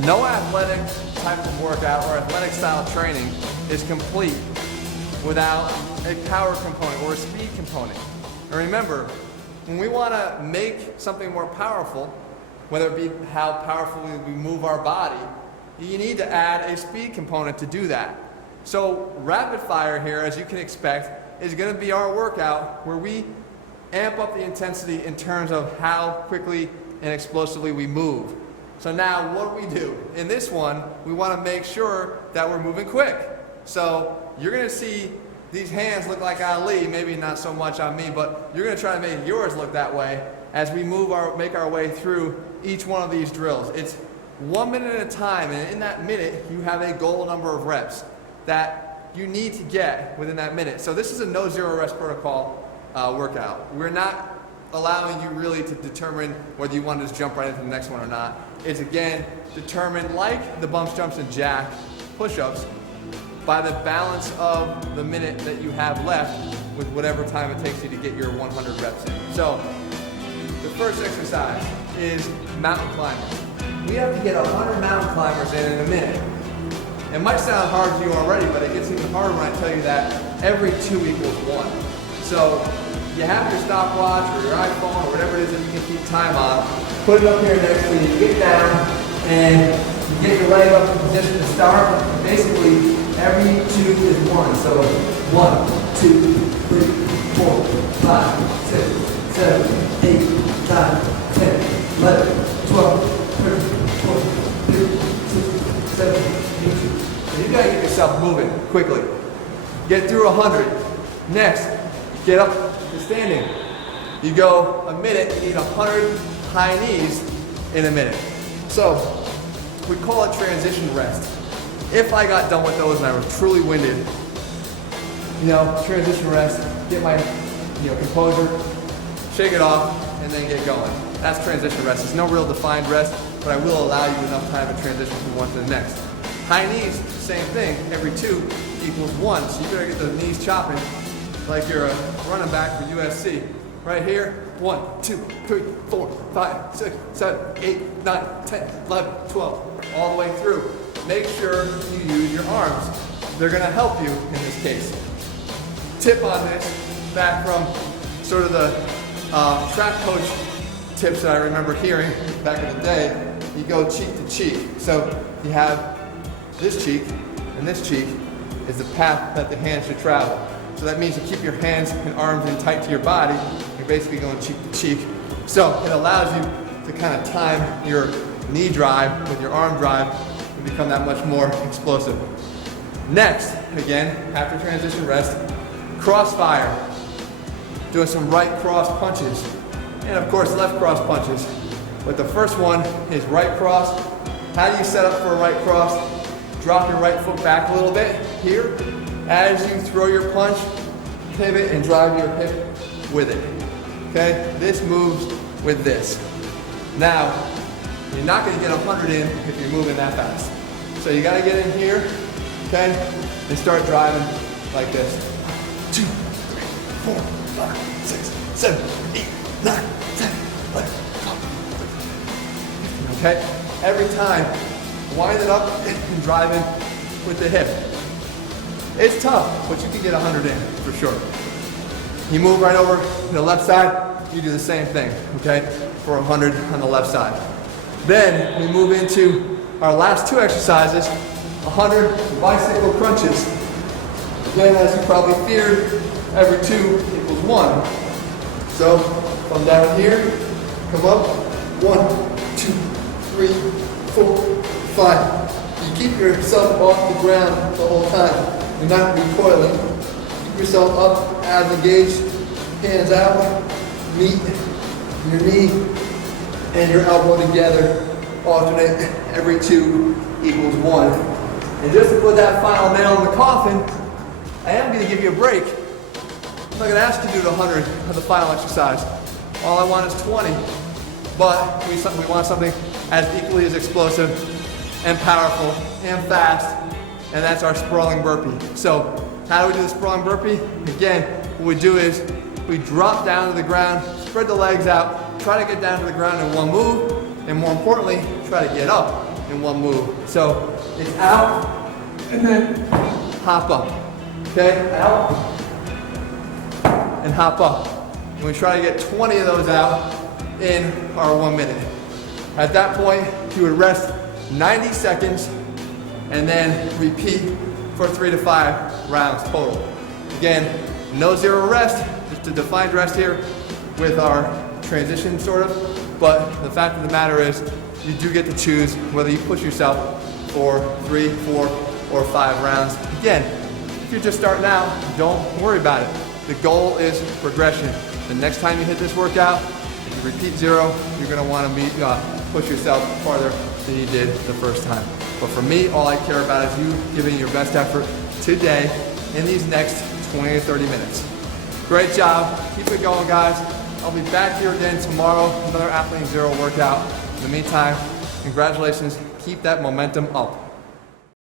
No athletic type of workout or athletic style training is complete without a power component or a speed component. And remember, when we want to make something more powerful, whether it be how powerfully we move our body, you need to add a speed component to do that. So rapid fire here, as you can expect, is going to be our workout where we amp up the intensity in terms of how quickly and explosively we move. So now what do? In this one, we want to make sure that we're moving quick. So you're going to see these hands look like Ali, maybe not so much on me, but you're going to try to make yours look that way as we make our way through each one of these drills. It's 1 minute at a time, and in that minute, you have a goal number of reps that you need to get within that minute. So this is a no zero rest protocol workout. We're not allowing you really to determine whether you want to just jump right into the next one or not. It's again determined, like the bumps, jumps, and jack push-ups, by the balance of the minute that you have left with whatever time it takes you to get your 100 reps in. So the first exercise is mountain climbers. We have to get 100 mountain climbers in a minute. It might sound hard to you already, but it gets even harder when I tell you that every 2 equals 1. So you have your stopwatch or your iPhone or whatever it is that you can keep time on. Put it up here next to you. You get down and you get your leg up in position to start. Basically, every 2 is 1. So 1, 2, 3, 4, 5, 6, 7, 8, 9, 10, 11, 12, 13, 14, 15, 16, 17, 18. So you gotta get yourself moving quickly. Get through 100. Next, get up to standing. You go a minute, you need 100 high knees in a minute. So we call it transition rest. If I got done with those and I was truly winded, transition rest, get my composure, shake it off, and then get going. That's transition rest. It's no real defined rest, but I will allow you enough time to transition from one to the next. High knees, same thing. Every 2 equals 1. So you better get those knees chopping like you're a running back for UFC. Right here, 1, 2, 3, 4, 5, 6, 7, 8, 9, 10, 11, 12, all the way through. Make sure you use your arms. They're going to help you in this case. Tip on this, back from sort of the track coach tips that I remember hearing back in the day, you go cheek to cheek. So you have this cheek, and this cheek is the path that the hands should travel. So that means you keep your hands and arms in tight to your body. You're basically going cheek to cheek. So it allows you to kind of time your knee drive with your arm drive and become that much more explosive. Next, again, after transition rest, crossfire. Doing some right cross punches. And of course, left cross punches. But the first one is right cross. How do you set up for a right cross? Drop your right foot back a little bit here. As you throw your punch, pivot and drive your hip with it. Okay? This moves with this. Now, you're not going to get 100 in if you're moving that fast. So you got to get in here, okay? And start driving like this. 2, 3, 4, 5, 6, 7, 8, 9, 10, 11, 12, 13. Okay? Every time, wind it up and drive in with the hip. It's tough, but you can get 100 in for sure. You move right over to the left side, you do the same thing, okay? For 100 on the left side. Then we move into our last 2 exercises, 100 bicycle crunches. Again, as you probably feared, every 2 equals 1. So come down here, come up, 1, 2, 3, 4, 5. You keep yourself off the ground the whole time. You're not recoiling. Keep yourself up, abs engaged, hands out, meet your knee and your elbow together, alternate, every 2 equals 1. And just to put that final nail in the coffin, I am going to give you a break. I'm not going to ask you to do the 100 of the final exercise. All I want is 20, but we want something as equally as explosive and powerful and fast, and that's our sprawling burpee. So how do we do the sprawling burpee? Again, what we do is we drop down to the ground, spread the legs out, try to get down to the ground in one move, and more importantly, try to get up in one move. So it's out and then hop up. Okay, out and hop up. And we try to get 20 of those out in our 1 minute. At that point, you would rest 90 seconds and then repeat for 3 to 5 rounds total. Again, no zero rest, just a defined rest here with our transition sort of, but the fact of the matter is you do get to choose whether you push yourself for 3, 4, or 5 rounds. Again, if you're just starting out, don't worry about it. The goal is progression. The next time you hit this workout, if you repeat 0, you're gonna wanna push yourself farther than you did the first time. But for me, all I care about is you giving your best effort today in these next 20 to 30 minutes. Great job, keep it going guys. I'll be back here again tomorrow, another Athlean Zero workout. In the meantime, congratulations, keep that momentum up.